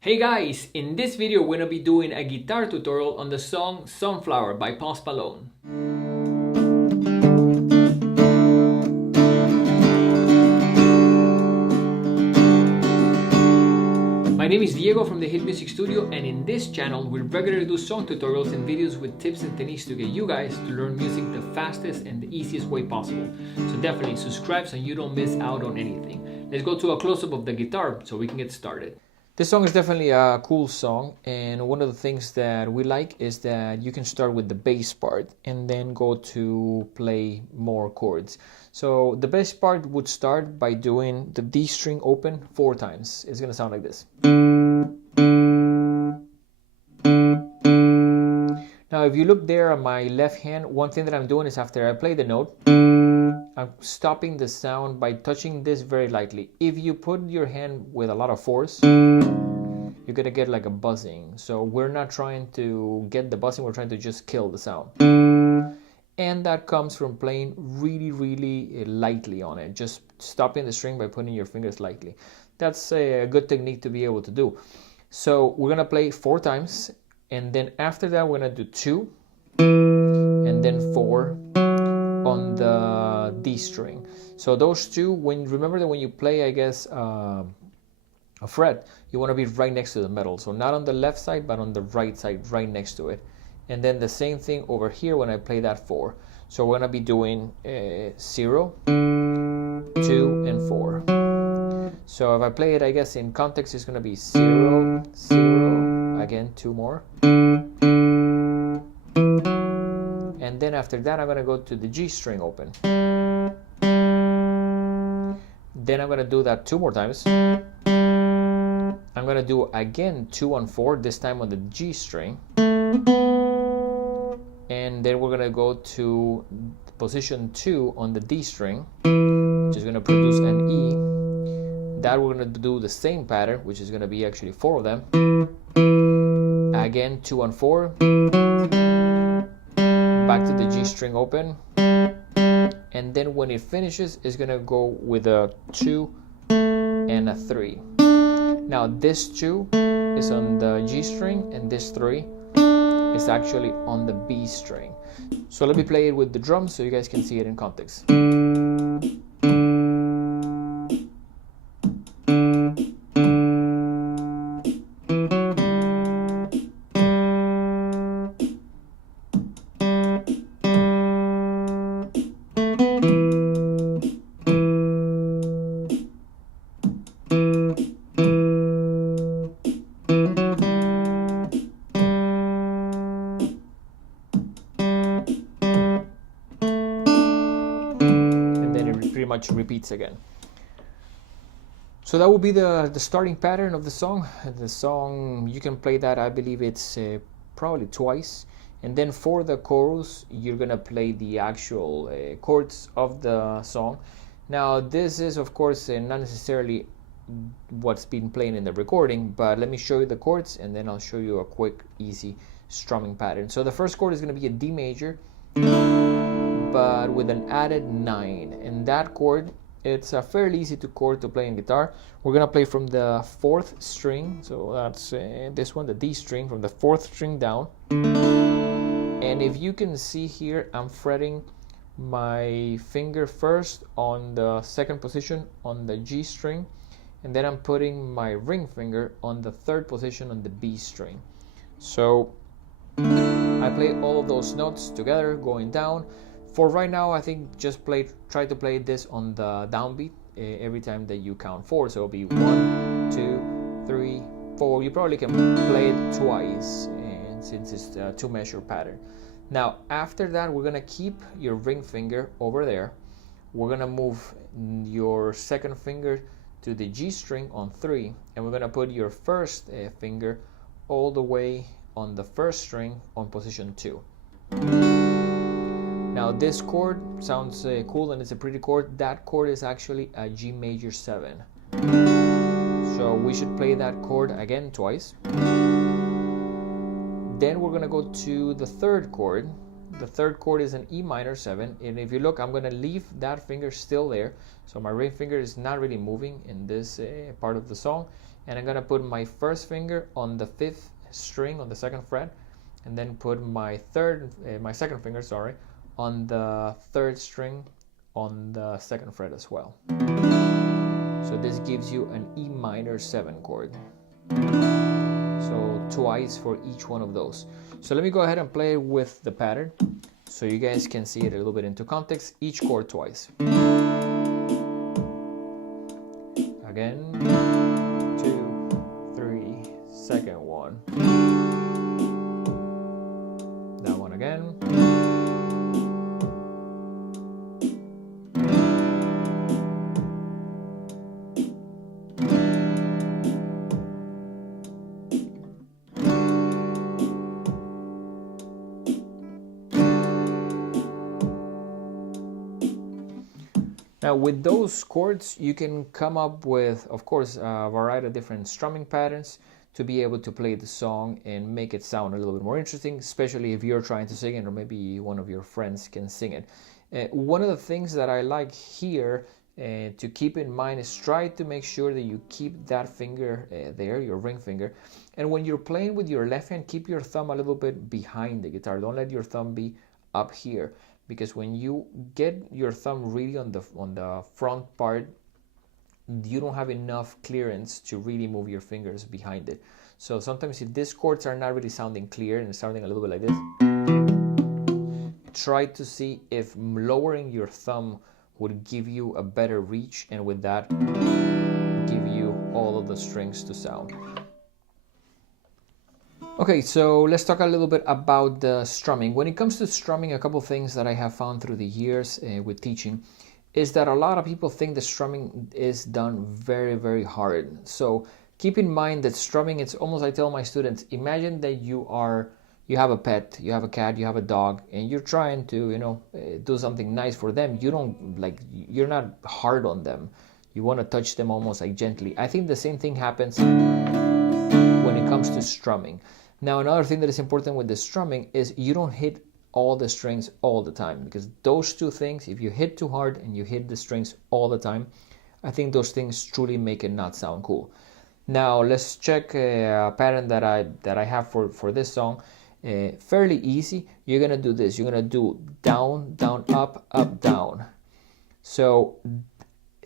Hey guys, in this video we're gonna be doing a guitar tutorial on the song Sunflower by Post Malone. My name is Diego from the Hit Music Studio, and in this channel we regularly do song tutorials and videos with tips and techniques to get you guys to learn music the fastest and the easiest way possible. So definitely subscribe so you don't miss out on anything. Let's go to a close-up of the guitar so we can get started. This song is definitely a cool song, and one of the things that we like is that you can start with the bass part and then go to play more chords. So the bass part would start by doing the D string open 4 times. It's gonna sound like this. Now if you look there on my left hand, one thing that I'm doing is after I play the note, I'm stopping the sound by touching this very lightly. If you put your hand with a lot of force, you're gonna get like a buzzing. So we're not trying to get the buzzing, we're trying to just kill the sound. And that comes from playing really lightly on it. Just stopping the string by putting your fingers lightly. That's a good technique to be able to do. So we're gonna play 4 times, and then after that we're gonna do 2 and then 4 on the D string. So those 2, remember that when you play, I guess, a fret, you want to be right next to the metal. So not on the left side, but on the right side, right next to it. And then the same thing over here when I play that 4. So we're going to be doing 0, 2, and 4. So if I play it, I guess in context, it's going to be 0, 0, again, 2 more. And then after that, I'm going to go to the G string open. Then I'm going to do that 2 more times. I'm going to do again 2 on 4, this time on the G string. And then we're going to go to position 2 on the D string, which is going to produce an E. That we're going to do the same pattern, which is going to be actually 4 of them. Again 2 on 4. Back to the G string open, and then when it finishes, it's gonna go with a 2 and a 3. Now this 2 is on the G string, and this 3 is actually on the B string. So let me play it with the drums so you guys can see it in context. Pretty much repeats again. So that will be the starting pattern of the song. The song, you can play that, I believe it's probably twice, and then for the chorus you're gonna play the actual chords of the song. Now this is of course not necessarily what's been playing in the recording, but let me show you the chords and then I'll show you a quick easy strumming pattern. So the first chord is going to be a D major, but with an added 9, and that chord, it's a fairly easy chord to play in guitar. We're gonna play from the 4th string, so that's this one, the D string, from the 4th string down. And if you can see here, I'm fretting my finger first on the 2nd position on the G string, and then I'm putting my ring finger on the 3rd position on the B string. So I play all of those notes together going down. For right now, I think just try to play this on the downbeat every time that you count 4. So it'll be 1, 2, 3, 4. You probably can play it twice, since it's a 2-measure pattern. Now after that, we're gonna keep your ring finger over there. We're gonna move your 2nd finger to the G string on 3, and we're gonna put your 1st finger all the way on the 1st string on position 2. Now this chord sounds cool, and it's a pretty chord. That chord is actually a G major 7. So we should play that chord again twice. Then we're gonna go to the 3rd chord. The 3rd chord is an E minor 7, and if you look, I'm gonna leave that finger still there. So my ring finger is not really moving in this part of the song, and I'm gonna put my first finger on the 5th string on the 2nd fret, and then put my second finger, sorry, on the 3rd string on the 2nd fret as well. So this gives you an E minor 7 chord. So twice for each one of those. So let me go ahead and play with the pattern so you guys can see it a little bit into context. Each chord twice. Again, 2, 3, second one. That one again. Now with those chords, you can come up with, of course, a variety of different strumming patterns to be able to play the song and make it sound a little bit more interesting, especially if you're trying to sing it or maybe one of your friends can sing it. One of the things that I like here to keep in mind is try to make sure that you keep that finger there, your ring finger. And when you're playing with your left hand, keep your thumb a little bit behind the guitar. Don't let your thumb be up here, because when you get your thumb really on the front part, you don't have enough clearance to really move your fingers behind it. So sometimes if these chords are not really sounding clear and sounding a little bit like this, try to see if lowering your thumb would give you a better reach, and with that give you all of the strings to sound. Okay, so let's talk a little bit about the strumming. When it comes to strumming, a couple things that I have found through the years with teaching is that a lot of people think the strumming is done very, very hard. So keep in mind that strumming, it's almost, I tell my students, imagine that you have a pet, you have a cat, you have a dog, and you're trying to, do something nice for them. You're not hard on them. You want to touch them almost like gently. I think the same thing happens when it comes to strumming. Now, another thing that is important with the strumming is you don't hit all the strings all the time, because those two things, if you hit too hard and you hit the strings all the time, I think those things truly make it not sound cool. Now, let's check a pattern that I have for this song. Fairly easy. You're gonna do this. You're gonna do down, down, up, up, down. So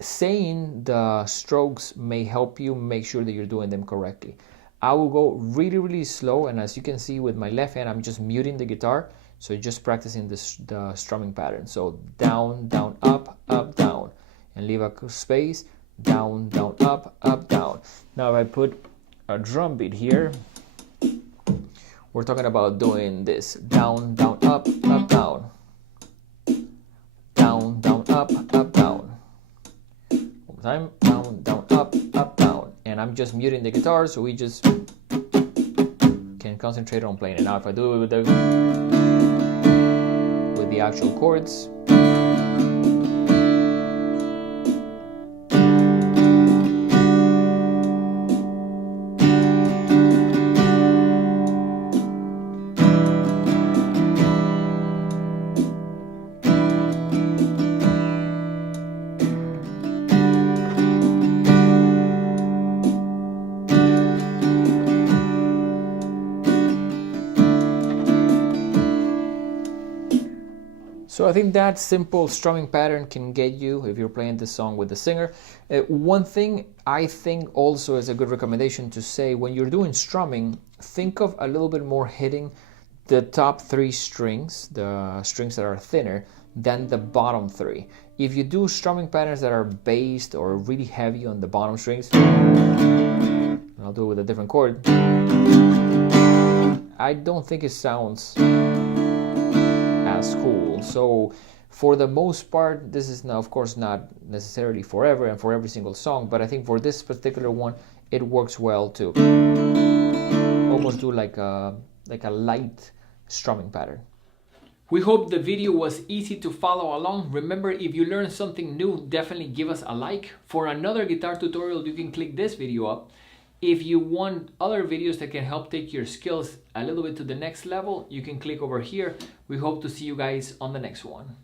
saying the strokes may help you make sure that you're doing them correctly. I will go really, really slow, and as you can see with my left hand, I'm just muting the guitar, so just practicing the strumming pattern. So down, down, up, down, and leave a space, down, down, up, down. Now if I put a drum beat here, we're talking about doing this, down, down, up, down, down, down, up, down. One more time, down, down, up, down. And I'm just muting the guitar, so we just can concentrate on playing it. Now if I do it with the actual chords, so I think that simple strumming pattern can get you if you're playing this song with the singer. One thing I think also is a good recommendation to say, when you're doing strumming, think of a little bit more hitting the top 3 strings, the strings that are thinner, than the bottom 3. If you do strumming patterns that are based or really heavy on the bottom strings, and I'll do it with a different chord, I don't think it sounds as cool. So for the most part, this is now, of course, not necessarily forever and for every single song, but I think for this particular one, it works well to almost do like a light strumming pattern. We hope the video was easy to follow along. Remember, if you learned something new, definitely give us a like. For another guitar tutorial, you can click this video up. If you want other videos that can help take your skills a little bit to the next level, you can click over here. We hope to see you guys on the next one.